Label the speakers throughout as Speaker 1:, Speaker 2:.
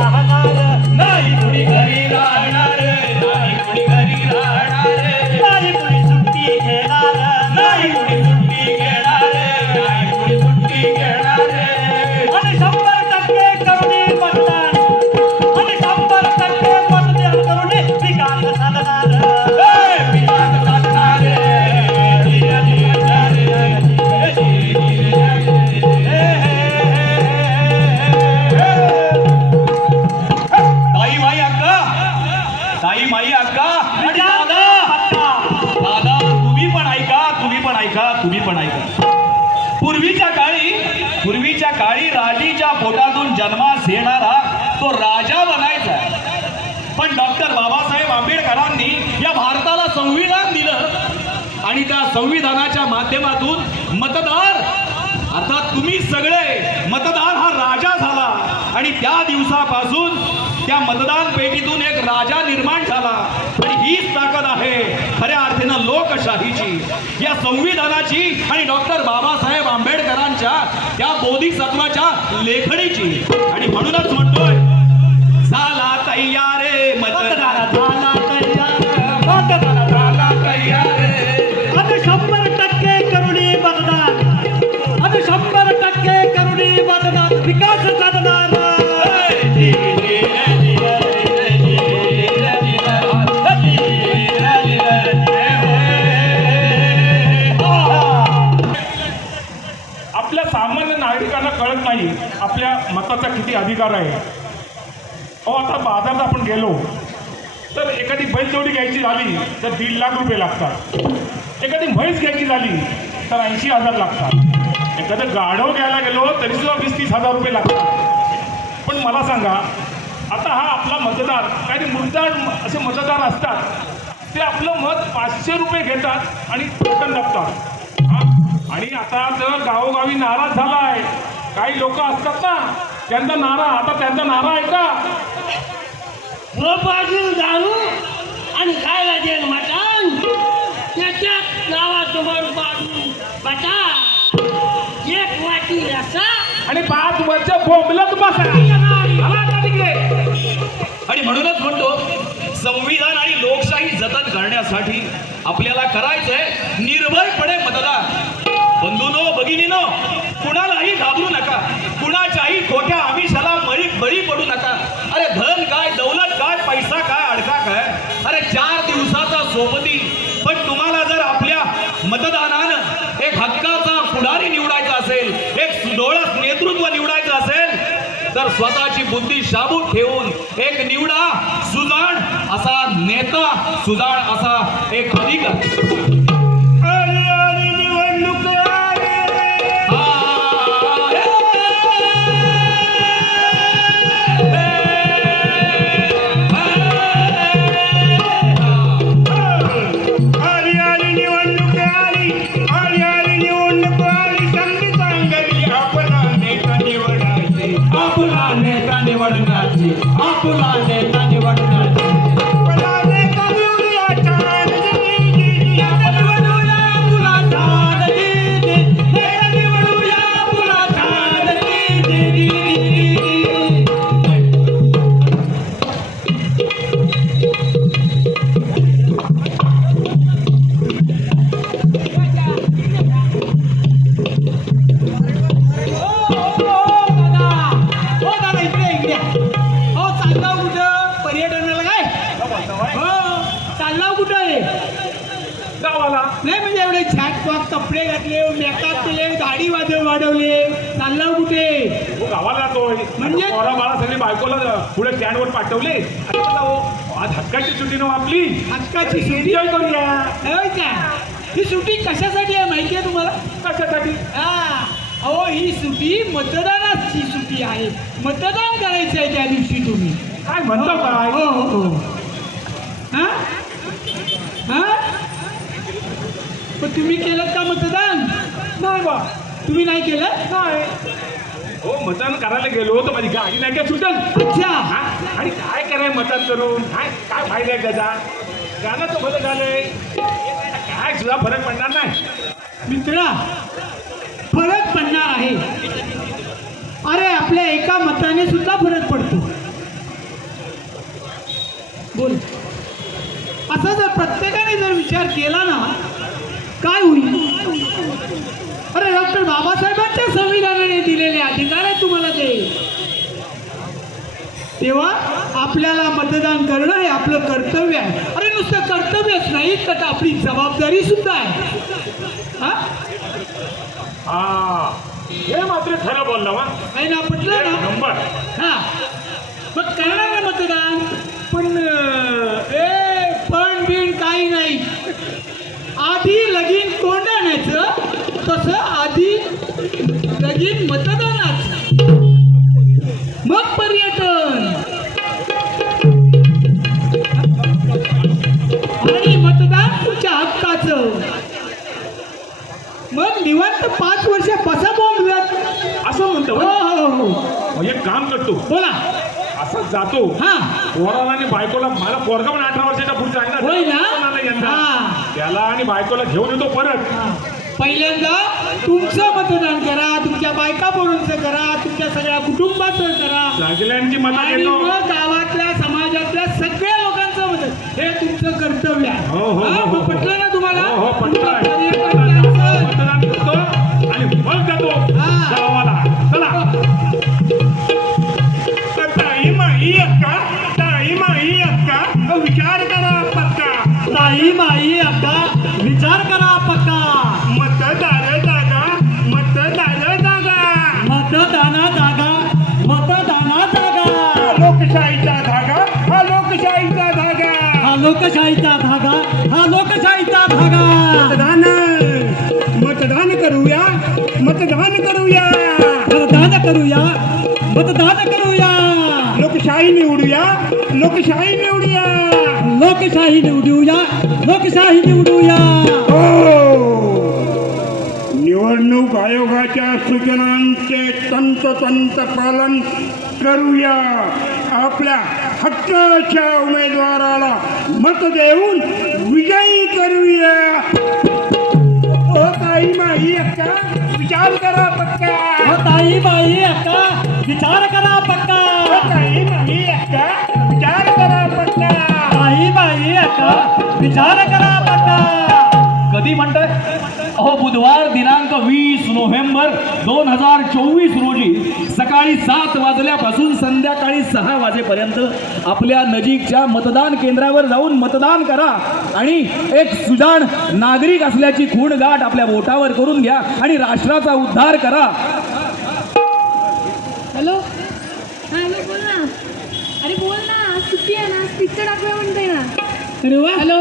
Speaker 1: Guadalajara. जन्मास येणारा तो राजा बनायचा पण डॉक्टर बाबासाहेब आंबेडकरांनी या भारताला संविधान दिलं आणि त्या संविधानाच्या माध्यमातून मतदार अर्थात तुम्ही सगळे मतदार हा राजा झाला. आणि त्या दिवसापासून त्या मतदान पेटीतून एक राजा निर्माण झाला. आणि हीच ताकद आहे. लोकशाहीची या संविधानाची आणि डॉक्टर बाबासाहेब आंबेडकरांच्या त्या बोधिसत्वाच्या लेखणीची. आणि म्हणूनच म्हणतोय
Speaker 2: कळत नाही आपल्या मताचा किती अधिकार आहे. अहो आता बाजारात आपण गेलो तर एखादी बैलजोडी घ्यायची झाली तर दीड लाख रुपये लागतात. एखादी म्हैस घ्यायची झाली तर ऐंशी हजार लागतात. एखादं गाढव घ्यायला गेलो तरी सुद्धा वीस तीस हजार रुपये लागतात. पण मला सांगा आता हा आपला मतदार काही मुद्दाड असे मतदार असतात ते आपलं मत पाचशे रुपये घेतात आणि बटन दाबतात आणि आता तर गावोगावी नाराज झाला आहे काही लोक असतात ना त्यांचा नारा आता त्यांचा नारा आहे का?
Speaker 3: बाजू दारू आणि खायला देण मटण. त्याच्यात नावासमोर बाजू बटा. एक वाटी रसा.
Speaker 2: आणि पाच वर्ष बोंबलत बसा. तिकडे.
Speaker 1: आणि म्हणूनच म्हणतो संविधान आणि लोकशाही जतन करण्यासाठी आपल्याला करायचंय निर्भयपणे मतदान. बंधूनो भगिनीनो कुणालाही घाबरू नका कुणाच्याही खोट्या आमिषाला बळी बळी पडू नका अरे धन काय दौलत काय पैसा काय अडका काय अरे चार दिवसाचा सोबती पण तुम्हाला जर आपल्या मतदानानं एक हक्काचा पुढारी निवडायचा असेल एक सुडोळस नेतृत्व निवडायचं असेल तर स्वतःची बुद्धी शाबूत ठेवून एक निवडा सुजाण असा नेता सुजाण असा एक अधिकार.
Speaker 2: नेता
Speaker 4: आपला नेता
Speaker 3: हो चालला कुठं आहे
Speaker 2: गावाला.
Speaker 3: नाही म्हणजे एवढे छान पॉक कपडे घातले मेकअप केले दाढी वाजव वाढवले. चालला कुठे?
Speaker 2: हो गावाला जातोय
Speaker 3: म्हणजे?
Speaker 2: पोरा बाळा सगळी बायकोला पुढे स्टँडवर पाठवले. आणि म्हणलं, हो, आज हक्काची सुट्टी नव आपली?
Speaker 3: हक्काची सुट्टी?
Speaker 2: एन्जॉय करूया.
Speaker 3: होय का? ही सुट्टी कशासाठी आहे माहिती आहे तुम्हाला?
Speaker 2: कशासाठी?
Speaker 3: हा. अहो ही सुट्टी मतदानाची सुट्टी आहे. मतदान करायचं आहे त्या दिवशी तुम्ही.
Speaker 2: काय म्हणतो काय
Speaker 3: हो हो हो हा हा. पण तुम्ही केलं का मतदान?
Speaker 2: नाही बा.
Speaker 3: तुम्ही नाही केलं?
Speaker 2: नाही. हो मतदान करायला गेलो तर माझी गाडी नाही का सुटल
Speaker 3: अच्छा.
Speaker 2: हा? आणि काय कराय मतदान करून? काय काय फायदा आहे त्याचा? गाणं तर भलं झालंय. काय सुद्धा फरक पडणार नाही.
Speaker 3: मित्रा फरक पडणार आहे. अरे आपल्या एका मताने सुद्धा फरक पडतो. असा जर प्रत्येकाने जर विचार केला ना काय होईल? अरे डॉक्टर बाबासाहेबांच्या संविधानाने दिलेले अधिकार आहे तुम्हाला ते. तेव्हा आपल्याला मतदान करणं हे आपलं कर्तव्य आहे. अरे नुसतं कर्तव्यच नाही तर आपली जबाबदारी सुद्धा आहे. हा?
Speaker 2: हा. हे मात्र खरं बोलला वा.
Speaker 3: आहे ना पटलं ना?
Speaker 2: नंबर.
Speaker 3: हा. मग करणार ना मतदान? पण अं, ए पण बिन काही नाही आधी लगीन कोंडाण्याचं तसं आधी लगीन मतदानाचं. मग पर्यटन. आणि मतदान तुमच्या हक्काचं. मग निवांत पाच वर्ष बसा बोंबलत
Speaker 2: असं म्हणतो
Speaker 3: हो? हो हो
Speaker 2: मग एक काम करतो.
Speaker 3: बोला.
Speaker 2: असं जातो.
Speaker 3: हा.
Speaker 2: पोराला आणि बायकोला मला पोरगा पण अठरा वर्षाच्या पुढचा आहे ना.
Speaker 3: होय ना? हा.
Speaker 2: त्याला आणि बायकोला घेऊन येतो परत.
Speaker 3: पहिल्यांदा तुमचं मतदान करा तुमच्या बायका पोरांचं करा तुमच्या सगळ्या कुटुंबाचं करा.
Speaker 2: सगळ्यांची मतं
Speaker 3: आणि
Speaker 2: घेतो.
Speaker 3: मग गावातल्या समाजातल्या सगळ्या लोकांचं मदत हे तुमचं कर्तव्य आहे.
Speaker 2: हो, हो,
Speaker 3: हा,
Speaker 2: हो,
Speaker 3: मग
Speaker 2: हो.
Speaker 3: पटलं ना तुम्हाला?
Speaker 2: हो हो पटलं
Speaker 3: तुमचं पर्यटन cancel.
Speaker 2: मतदान करतो आणि मग जातो
Speaker 3: हा.
Speaker 2: गावाला. चला. ताई माई अक्का. ताई माई अक्का. विचार करा पक्का.
Speaker 4: ताई माई
Speaker 2: लोकशाहीचा धागा हा लोकशाहीचा धागा.
Speaker 4: हा लोकशाहीचा धागा हा लोकशाहीचा धागा.
Speaker 2: मतदान मतदान करूया मतदान करूया.
Speaker 4: मतदान करूया मतदान करूया.
Speaker 2: लोकशाही निवडूया लोकशाही निवडूया.
Speaker 4: लोकशाही निवडूया लोकशाही निवडूया.
Speaker 2: निवडणूक आयोगाच्या सूचनांचे तंतोतंत पालन करूया. आपल्या हक्काच्या उमेदवाराला मत देऊन विजयी करूया. ताई माई अक्का विचार करा पक्का.
Speaker 4: हो ताई बाई अक्का विचार करा पक्का.
Speaker 2: ओ ताई माई अक्का विचार करा पक्का.
Speaker 4: ताई बाई अक्का विचार करा
Speaker 1: नोव्हेंबर दोन हजार चोवीस रोजी सकाळी सात वाजल्यापासून संध्याकाळी सहा वाजेपर्यंत आपल्या नजीकच्या मतदान केंद्रावर जाऊन मतदान करा आणि एक सुजाण नागरिक असल्याची खूण गाठ आपल्या बोटावर करून घ्या आणि राष्ट्राचा उद्धार करा.
Speaker 5: हॅलो? हा हॅलो बोल ना. अरे बोल ना. आज सुट्टी आहे ना. पिक्चर टाकूया म्हणते ना.
Speaker 3: अरे वा.
Speaker 5: हॅलो?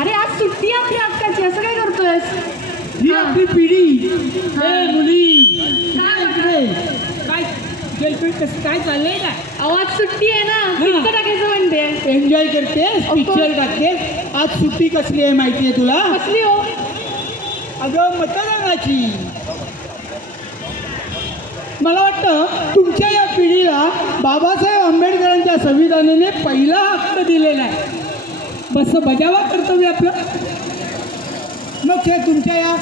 Speaker 5: अरे आज सुट्टी आहे आपल्या हक्काची असं काय करतोयस?
Speaker 3: ही. आपली पिढी.
Speaker 5: हा.
Speaker 3: ए, मुली.
Speaker 5: काय
Speaker 3: इकडे. काय कसं काय चाललंय ना?
Speaker 5: आज सुट्टी आहे ना? पिक्चर टाकायचं म्हणते.
Speaker 3: एन्जॉय करते पिक्चर टाकते आज सुट्टी कसली आहे माहिती आहे तुला?
Speaker 5: कसली हो?
Speaker 3: अगं मतदानाची. मला वाटतं तुमच्या या पिढीला बाबासाहेब आंबेडकरांच्या संविधानाने पहिला हक्क दिलेला आहे. बस बजावा कर्तव्य आपलं. मग हे तुमच्या या